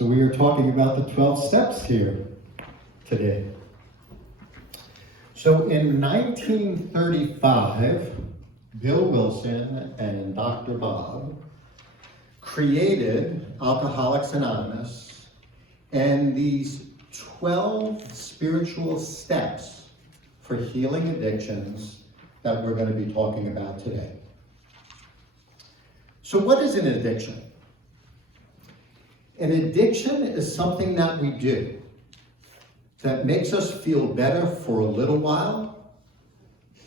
So we are talking about the 12 steps here today. So in 1935, Bill Wilson and Dr. Bob created Alcoholics Anonymous and these 12 spiritual steps for healing addictions that we're going to be talking about today. So what is an addiction? An addiction is something that we do that makes us feel better for a little while,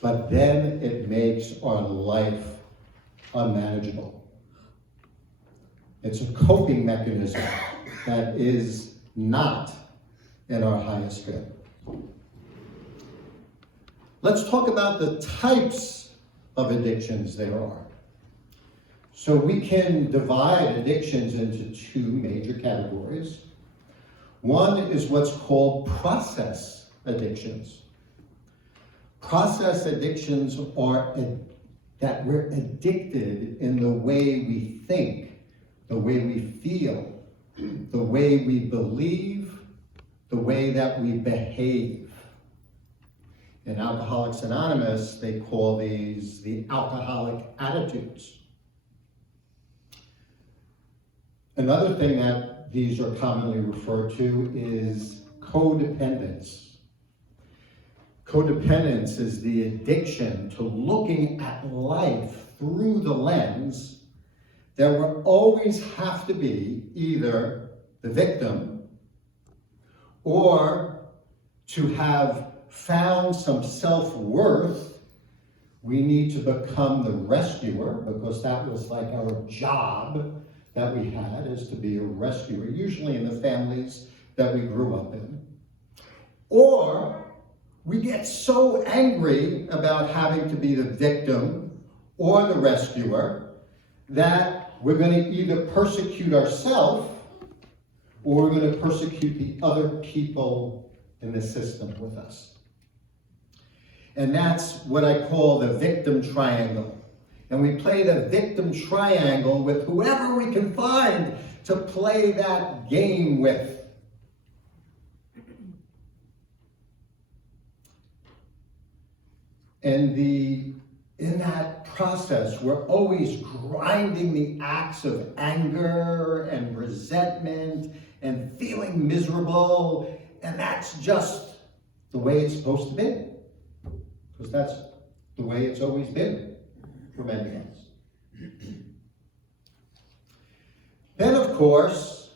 but then it makes our life unmanageable. It's a coping mechanism that is not in our highest good. Let's talk about the types of addictions there are. So we can divide addictions into two major categories. One is what's called process addictions. Process addictions are that we're addicted in the way we think, the way we feel, the way we believe, the way that we behave. In Alcoholics Anonymous, they call these the alcoholic attitudes. Another thing that these are commonly referred to is codependence. Codependence is the addiction to looking at life through the lens that we always have to be either the victim or to have found some self-worth. We need to become the rescuer because that was like our job that we had, is to be a rescuer, usually in the families that we grew up in. Or we get so angry about having to be the victim or the rescuer that we're going to either persecute ourselves or we're going to persecute the other people in the system with us. And that's what I call the victim triangle. And we play the victim triangle with whoever we can find to play that game with. And in that process, we're always grinding the axe of anger and resentment and feeling miserable. And that's just the way it's supposed to be. Because that's the way it's always been for many of us. Then, of course,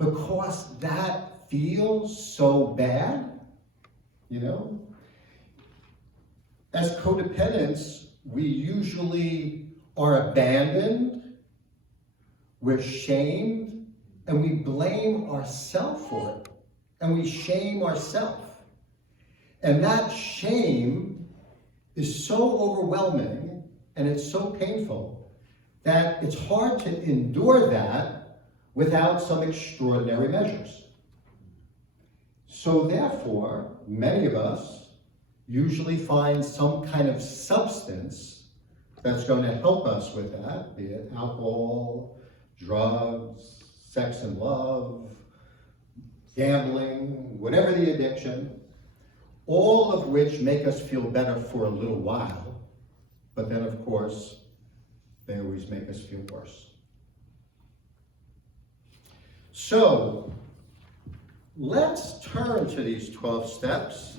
because that feels so bad, as codependents, we usually are abandoned, we're shamed, and we blame ourselves for it. And we shame ourselves. And that shame is so overwhelming and it's so painful that it's hard to endure that without some extraordinary measures. So therefore, many of us usually find some kind of substance that's going to help us with that, be it alcohol, drugs, sex and love, gambling, whatever the addiction, all of which make us feel better for a little while, but then of course, they always make us feel worse. So, let's turn to these 12 steps.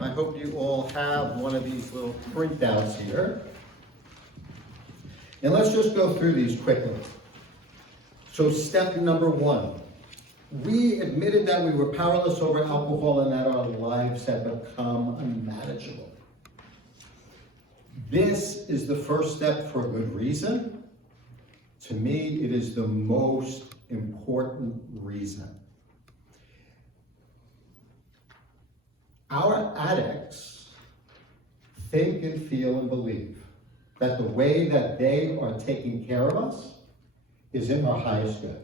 I hope you all have one of these little printouts here. And let's just go through these quickly. So step number 1. We admitted that we were powerless over alcohol and that our lives had become unmanageable. This is the first step for a good reason. To me, it is the most important reason. Our addicts think and feel and believe that the way that they are taking care of us is in our highest good.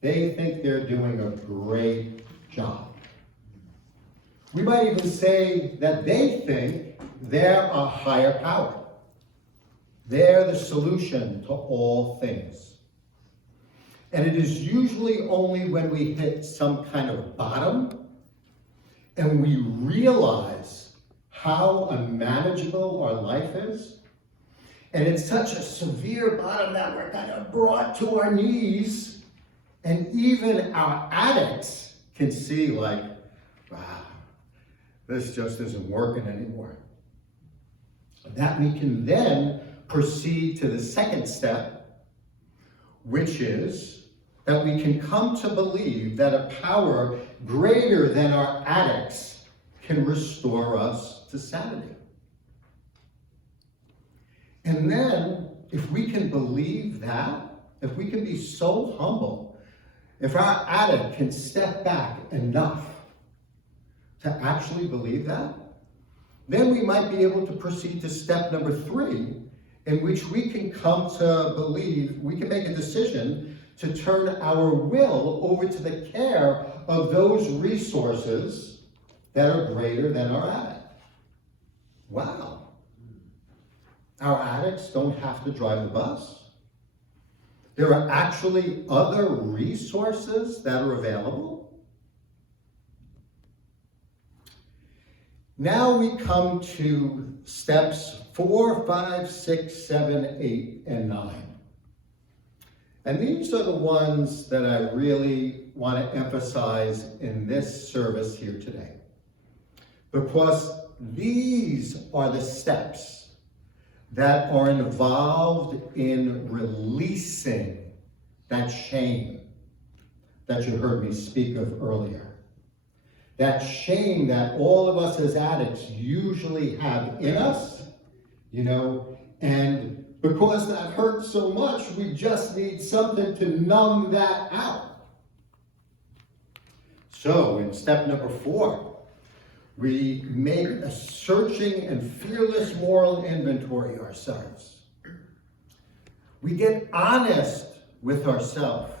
They think they're doing a great job. We might even say that they think they're a higher power. They're the solution to all things. And it is usually only when we hit some kind of bottom and we realize how unmanageable our life is. And it's such a severe bottom that we're kind of brought to our knees. And even our addicts can see like, wow, this just isn't working anymore. That we can then proceed to the second step, which is that we can come to believe that a power greater than our addicts can restore us to sanity. And then, if we can believe that, if we can be so humble, if our addict can step back enough to actually believe that, then we might be able to proceed to step number 3, in which we can come to believe, we can make a decision to turn our will over to the care of those resources that are greater than our addict. Wow. Our addicts don't have to drive the bus. There are actually other resources that are available. Now we come to steps 4, 5, 6, 7, 8, and 9. And these are the ones that I really want to emphasize in this service here today. Because these are the steps that are involved in releasing that shame that you heard me speak of earlier. That shame that all of us as addicts usually have in us, and because that hurts so much, we just need something to numb that out. So in step number 4, we make a searching and fearless moral inventory ourselves. We get honest with ourselves.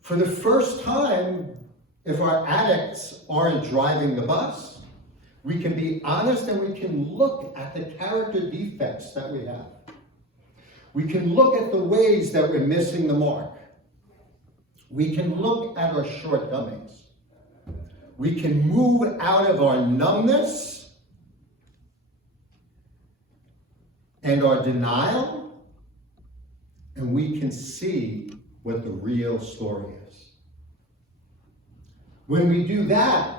For the first time, if our addicts aren't driving the bus, we can be honest and we can look at the character defects that we have. We can look at the ways that we're missing the mark. We can look at our shortcomings. We can move out of our numbness and our denial, and we can see what the real story is. When we do that,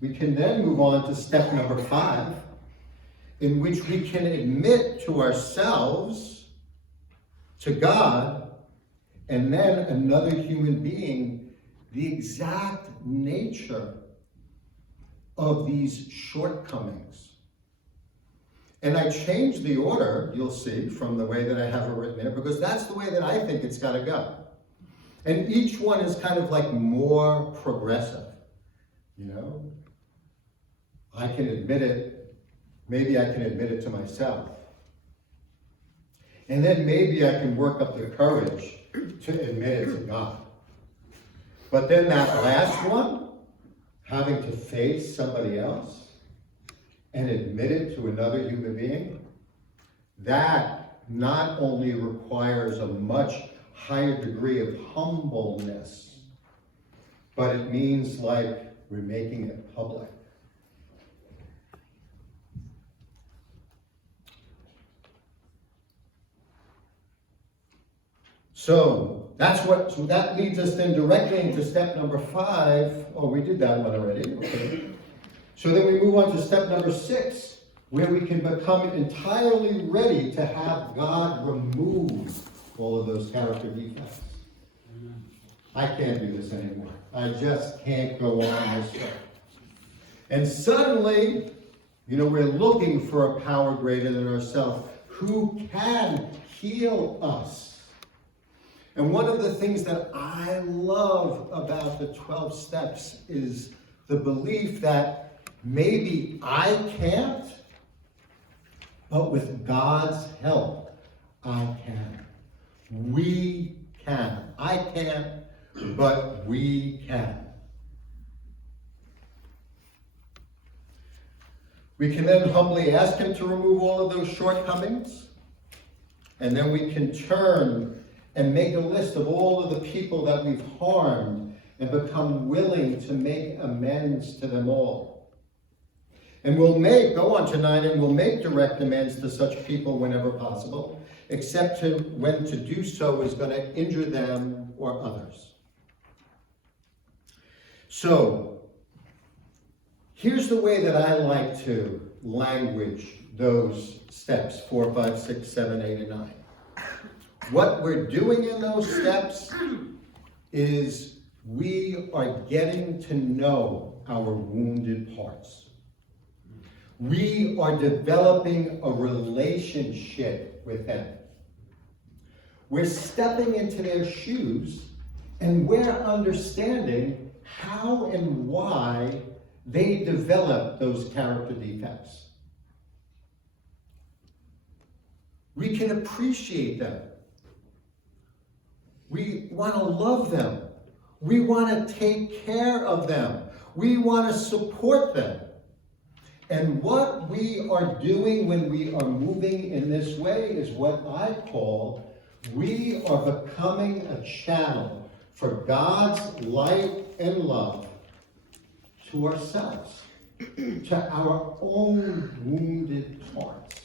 we can then move on to step number 5, in which we can admit to ourselves, to God, and then another human being, the exact nature of these shortcomings. And I changed the order, you'll see, from the way that I have it written there, because that's the way that I think it's got to go. And each one is kind of like more progressive, I can admit it, maybe I can admit it to myself. And then maybe I can work up the courage to admit it to God. But then that last one, having to face somebody else and admit it to another human being, that not only requires a much higher degree of humbleness, but it means like we're making it public. So that leads us then directly into step number 5. Oh, we did that one already. Okay. So then we move on to step number 6, where we can become entirely ready to have God remove all of those character defects. I can't do this anymore. I just can't go on this way. And suddenly, we're looking for a power greater than ourselves who can heal us. And one of the things that I love about the 12 steps is the belief that maybe I can't, but with God's help, I can. We can. I can't, but we can. We can then humbly ask Him to remove all of those shortcomings, and then we can turn and make a list of all of the people that we've harmed and become willing to make amends to them all. And go on to 9, and we'll make direct amends to such people whenever possible, except when to do so is going to injure them or others. So, here's the way that I like to language those steps, 4, 5, 6, 7, 8, and 9. What we're doing in those steps is we are getting to know our wounded parts. We are developing a relationship with them. We're stepping into their shoes, and we're understanding how and why they develop those character defects. We can appreciate them. We want to love them. We want to take care of them. We want to support them. And what we are doing when we are moving in this way is what I call, we are becoming a channel for God's light and love to ourselves, to our own wounded hearts.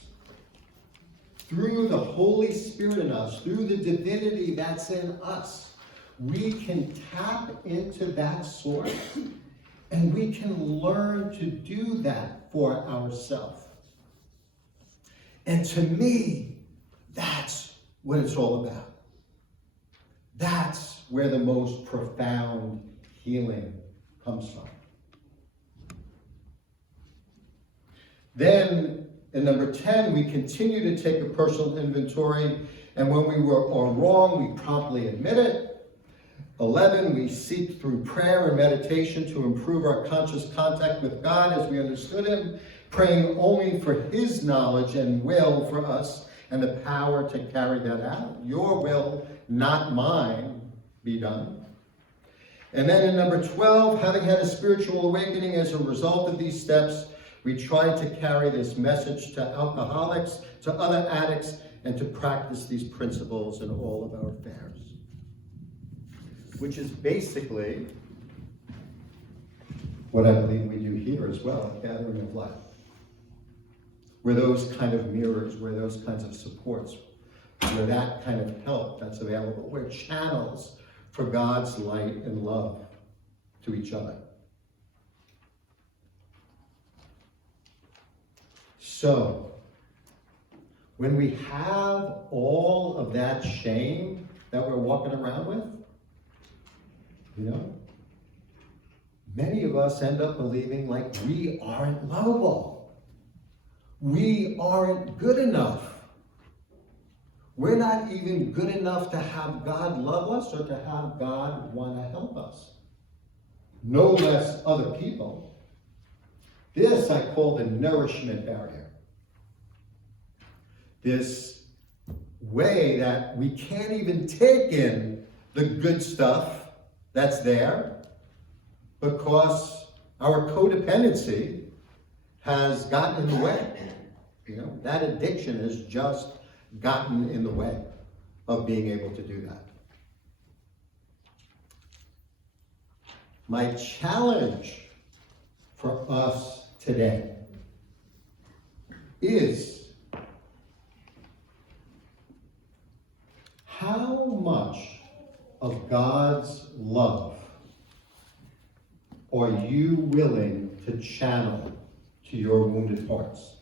Through the Holy Spirit in us, through the divinity that's in us, we can tap into that source, and we can learn to do that for ourselves. And to me, that's what it's all about. That's where the most profound healing comes from. Then, in number 10, we continue to take a personal inventory, and when we are wrong, we promptly admit it. 11, we seek through prayer and meditation to improve our conscious contact with God as we understood Him, praying only for His knowledge and will for us and the power to carry that out. Your will, not mine, be done. And then in number 12, having had a spiritual awakening as a result of these steps, we try to carry this message to alcoholics, to other addicts, and to practice these principles in all of our affairs. Which is basically what I believe we do here as well at Gathering of Life. We're those kind of mirrors, we're those kinds of supports, we're that kind of help that's available. We're channels for God's light and love to each other. So, when we have all of that shame that we're walking around with, many of us end up believing like we aren't lovable. We aren't good enough. We're not even good enough to have God love us or to have God want to help us. No less other people. This I call the nourishment barrier. This way that we can't even take in the good stuff that's there because our codependency has gotten in the way. That addiction has just gotten in the way of being able to do that. My challenge for us today is how much of God's love are you willing to channel to your wounded hearts?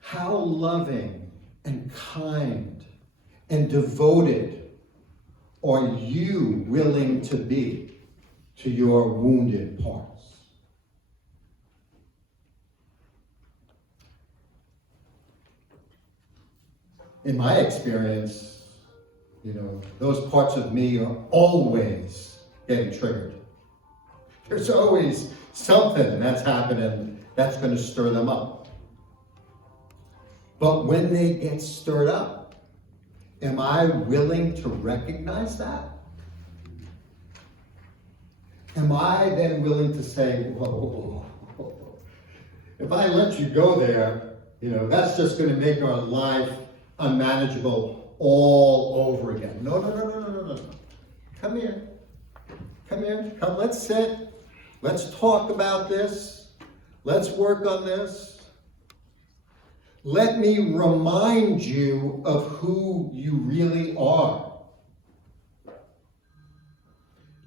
How loving and kind and devoted are you willing to be to your wounded parts? In my experience, those parts of me are always getting triggered. There's always something that's happening that's going to stir them up. But when they get stirred up, am I willing to recognize that? Am I then willing to say, whoa, if I let you go there, That's just going to make our life unmanageable all over again. No. Come here. Come, let's sit. Let's talk about this. Let's work on this. Let me remind you of who you really are.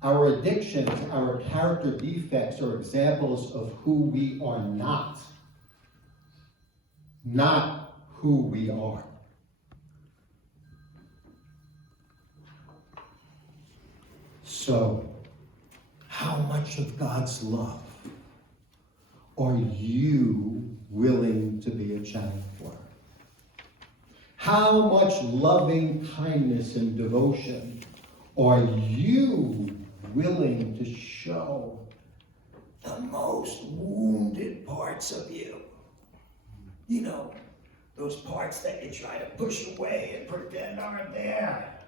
Our addictions, our character defects are examples of who we are not who we are. So, how much of God's love are you willing to be a channel for? How much loving kindness and devotion are you willing to show the most wounded parts of you? Those parts that you try to push away and pretend aren't there.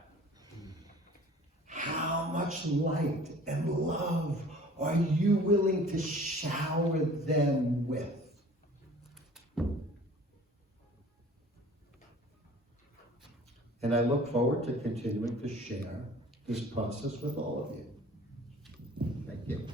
How much light and love are you willing to shower them with? And I look forward to continuing to share this process with all of you. Thank you.